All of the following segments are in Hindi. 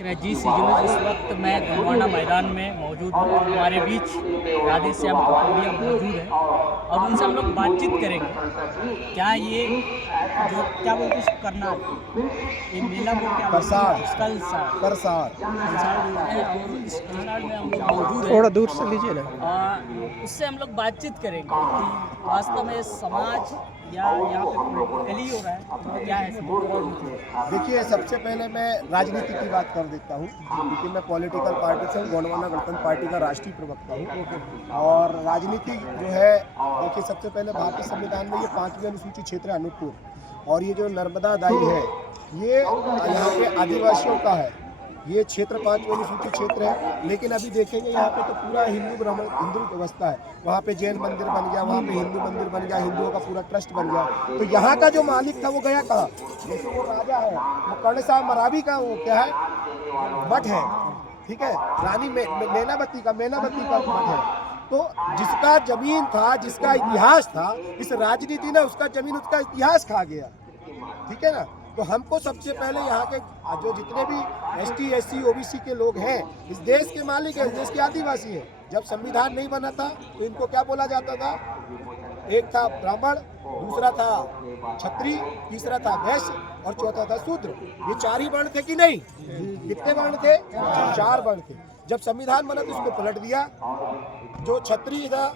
जी सिजुल इस वक्त मैं गोंडवाना मैदान में मौजूद हूँ। हमारे बीच राधेश्याम कपूरिया मौजूद है और उनसे हम लोग बातचीत करेंगे। क्या ये जो क्या बोलते हैं इसको करनाल, ये मेला को क्या बोलते हैं? कलसार बोलते हैं। और इस कलसार में हम लोग मौजूद हैं। थोड़ा दूर से लीजिए ना। उससे हम लोग बातचीत करेंगे कि वास्तव में समाज या यहाँ पे पॉलिटिकली हो रहा है तो क्या है समझ। देखिए, सबसे पहले मैं राजनीति की बात कर देता हूँ, क्योंकि मैं पॉलिटिकल पार्टी से हूँ, गोंडवाना गणतंत्र पार्टी का राष्ट्रीय प्रवक्ता हूँ। और राजनीति जो है, देखिए, सबसे पहले भारतीय संविधान में ये 5वीं अनुसूची क्षेत्र है अनूपपुर, और ये जो नर्मदा दाई है ये यहाँ पे आदिवासियों का है। ये क्षेत्र 5वीं अनुसूची क्षेत्र है, लेकिन अभी देखेंगे यहाँ पे तो पूरा हिंदू व्यवस्था है। वहाँ पे जैन मंदिर बन गया, वहाँ पे हिंदू मंदिर बन गया, हिंदुओं का पूरा ट्रस्ट बन गया। तो यहाँ का जो मालिक था वो गया कहाँ? जैसे वो राजा है, वो कर्ण साहब मरावी का वो क्या है, मठ है, ठीक है, रानी मेनावती का मठ है। तो जिसका जमीन था, जिसका इतिहास था, इस राजनीति ने उसका जमीन, उसका इतिहास खा गया, ठीक है ना। तो हमको सबसे पहले यहाँ के जो जितने भी ST SC OBC के लोग हैं, इस देश के मालिक है, इस देश के आदिवासी है। जब संविधान नहीं बना था तो इनको क्या बोला जाता था? एक था ब्राह्मण, दूसरा था क्षत्रिय, तीसरा था वैश्य और चौथा था शूद्र। ये 4 ही वर्ण थे कि नहीं? कितने वर्ण थे? 4 वर्ण थे। जब संविधान बना तो इसको पलट दिया। जो क्षत्रिय था,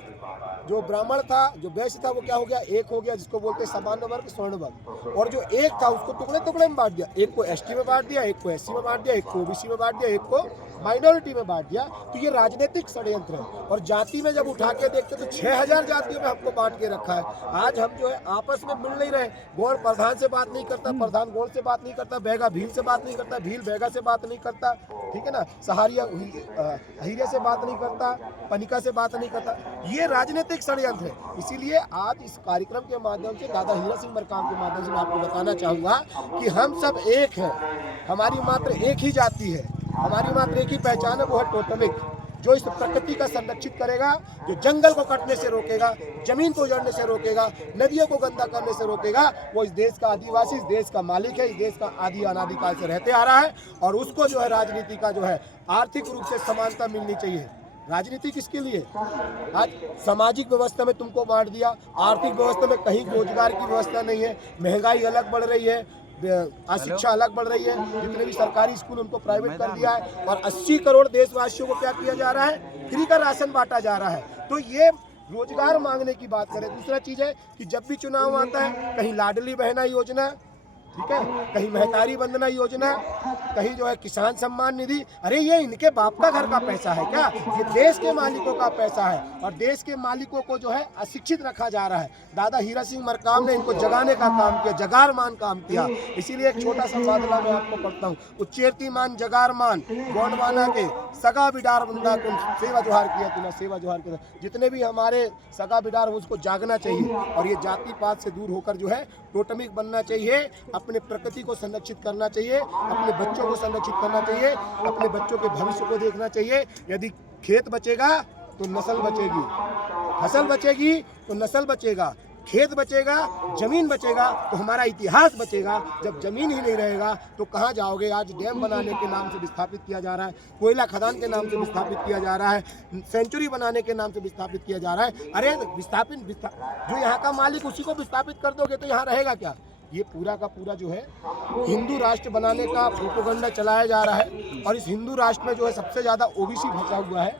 जो ब्राह्मण था, जो वैश्य था, वो क्या हो गया? एक हो गया, जिसको बोलते हैं सामान्य वर्ग, स्वर्ण वर्ग। और जो एक था उसको टुकड़े टुकड़े में बांट दिया। एक को ST में बांट दिया, एक को SC में बांट दिया, एक को OBC में बांट दिया, एक को माइनॉरिटी में बांट दिया। तो ये राजनीतिक षड्यंत्र है। और जाति में जब उठा के देखते तो 6000 जातियों में हमको बांट के रखा है। आज हम जो है आपस में मिल नहीं रहे। गौड़ प्रधान से बात नहीं करता, प्रधान गौड़ से बात नहीं करता, बैगा भील से बात नहीं करता, भील बैगा से बात नहीं करता, ठीक है ना, सहारिया अहिरिया से बात नहीं करता, पनिका से बात नहीं करता। ये राजनीतिक षड्यंत्र है। इसीलिए आज इस कार्यक्रम के माध्यम से, दादा हीरा सिंह मरकाम के माध्यम से मैं आपको बताना चाहूँगा कि हम सब एक हैं। हमारी मात्र एक ही जाति है, हमारी मात्र एक ही पहचान है, वो है टोटमिक, जो इस प्रकृति का संरक्षित करेगा, जो जंगल को कटने से रोकेगा, जमीन को उजाड़ने से रोकेगा, नदियों को गंदा करने से रोकेगा। वो इस देश का आदिवासी, इस देश का मालिक है, इस देश का आदि अनादिकाल से रहते आ रहा है। और उसको जो है राजनीति का जो है आर्थिक रूप से समानता मिलनी चाहिए। राजनीति किसके लिए? आज सामाजिक व्यवस्था में तुमको बांट दिया, आर्थिक व्यवस्था में कहीं रोजगार की व्यवस्था नहीं है, महंगाई अलग बढ़ रही है, शिक्षा अलग बढ़ रही है, जितने भी सरकारी स्कूल उनको प्राइवेट कर दिया है। और 80 करोड़ देशवासियों को क्या किया जा रहा है? फ्री का राशन बांटा जा रहा है। तो ये रोजगार मांगने की बात करें। दूसरा चीज है कि जब भी चुनाव आता है, कहीं लाडली बहना योजना, ठीक है, कहीं महतारी वंदना योजना, कहीं जो है किसान सम्मान निधि। अरे ये इनके बाप का घर का पैसा है क्या? ये देश के मालिकों का पैसा है। और देश के मालिकों को जो है अशिक्षित रखा जा रहा है। दादा हीरा सिंह मरकाम ने इनको जगाने का काम किया, जगारमान काम किया। इसीलिए एक छोटा सा बादला मैं आपको पढ़ता हूँ। उच्चेरतीमान जगारमान गोंडवाना के सगा बिडार बंदा को सेवा जोहार किया तूने, सेवा जोहार किया। जितने भी हमारे सगा बिडार उसको जागना चाहिए और ये जाति पात से दूर होकर जो है टोटमिक बनना चाहिए। अपने प्रकृति को संरक्षित करना चाहिए, अपने बच्चों को संरक्षित करना चाहिए, अपने बच्चों के भविष्य को देखना चाहिए। यदि खेत बचेगा तो नस्ल बचेगी, फसल बचेगी तो नस्ल बचेगा, खेत बचेगा, जमीन बचेगा तो हमारा इतिहास बचेगा। जब जमीन ही नहीं रहेगा तो कहाँ जाओगे? आज डैम बनाने के नाम से विस्थापित किया जा रहा है, कोयला खदान के नाम से विस्थापित किया जा रहा है, सेंचुरी बनाने के नाम से विस्थापित किया जा रहा है। अरे जो यहाँ का मालिक उसी को विस्थापित कर दोगे तो यहाँ रहेगा क्या? ये पूरा का पूरा जो है हिंदू राष्ट्र बनाने का प्रोपेगेंडा चलाया जा रहा है। और इस हिंदू राष्ट्र में जो है सबसे ज़्यादा OBC फंसा हुआ है।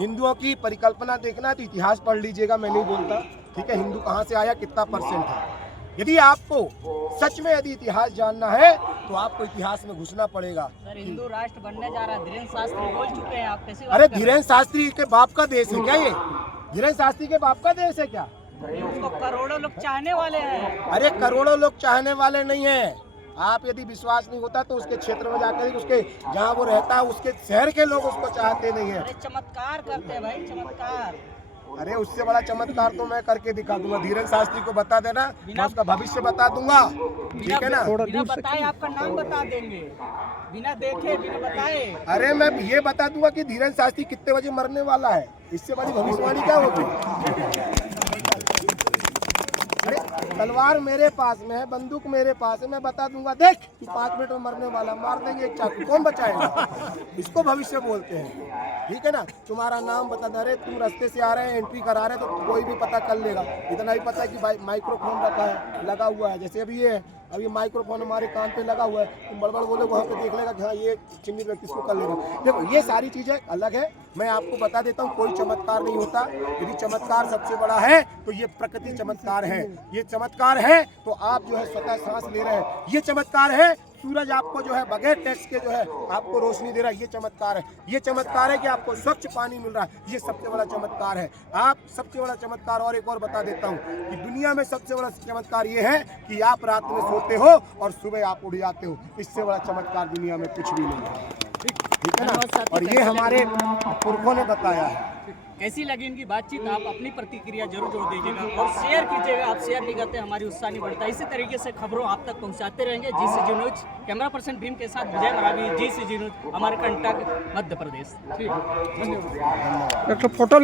हिंदुओं की परिकल्पना देखना है तो इतिहास पढ़ लीजिएगा, मैं नहीं बोलता, ठीक है, हिंदू कहाँ से आया, कितना % है। यदि आपको सच में यदि इतिहास जानना है तो आपको इतिहास में घुसना पड़ेगा। सर, हिंदू राष्ट्र बनने जा रहा है, धीरेन्द्र शास्त्री बोल चुके हैं, आप कैसे? अरे धीरेन्द्र शास्त्री के बाप का देश है क्या ये? धीरेन्द्र शास्त्री के बाप का देश है क्या? उसको करोड़ों लोग चाहने वाले हैं। अरे करोड़ों लोग चाहने वाले नहीं है। आप यदि विश्वास नहीं होता तो उसके क्षेत्र में जाकर, उसके जहाँ वो रहता है उसके शहर के लोग उसको चाहते नहीं है। अरे चमत्कार करते हैं भाई, चमत्कार। अरे उससे बड़ा चमत्कार तो मैं करके दिखा दूंगा। धीरेन्द्र शास्त्री को बता देना, मैं उसका भविष्य बता दूंगा, ठीक है ना। बिना बताए आपका नाम बता देंगे, बिना देखे, बिना बताए। अरे मैं ये बता दूंगा कि धीरेन्द्र शास्त्री कितने बजे मरने वाला है। इससे बड़ी भविष्यवाणी क्या होगी? अरे तलवार मेरे पास में है, बंदूक मेरे पास है, मैं बता दूंगा देख कि 5 मिनट में मरने वाला, मार देंगे एक चाकू, कौन बचाएगा? इसको भविष्य बोलते हैं, ठीक है ना। तुम्हारा नाम बता दे, तुम रास्ते से आ रहे हैं, एंट्री करा रहे हैं तो कोई भी पता कर लेगा। इतना ही पता है कि माइक्रोफोन रखा है, लगा हुआ है, जैसे अभी ये है, अब ये माइक्रोफोन हमारे कान पे लगा हुआ है, तुम बड़बड़ बोले वहाँ पे देख लेगा कि हाँ ये चिन्हित व्यक्ति इसको कर लेगा। देखो ये सारी चीज़ें अलग है, मैं आपको बता देता हूँ कोई चमत्कार नहीं होता। यदि चमत्कार सबसे बड़ा है तो ये प्रकृति चमत्कार है, ये चमत्कार है तो आप जो है स्वतः सांस ले रहे हैं, ये चमत्कार है। सूरज आपको जो है बगैर टैक्स के जो है आपको रोशनी दे रहा है, ये चमत्कार है। ये चमत्कार है कि आपको स्वच्छ पानी मिल रहा है, ये सबसे बड़ा चमत्कार है। आप सबसे बड़ा चमत्कार और एक और बता देता हूँ कि दुनिया में सबसे बड़ा चमत्कार ये है कि आप रात में सोते हो और सुबह आप उठ जाते हो। इससे बड़ा चमत्कार दुनिया में कुछ भी नहीं है, ठीक है ना। और ये हमारे पुरखों ने बताया है। कैसी लगी इनकी बातचीत? आप अपनी प्रतिक्रिया जरूर जोड़ दीजिएगा और शेयर कीजिएगा। आप शेयर नहीं करते हमारी उत्साह नहीं बढ़ता। इसी तरीके से खबरों आप तक पहुंचाते रहेंगे। GCG news camera person Bhim के साथ विजय मरावी, GCG न्यूज, अमरकंटक, मध्य प्रदेश। ठीक, धन्यवाद। एक फोटो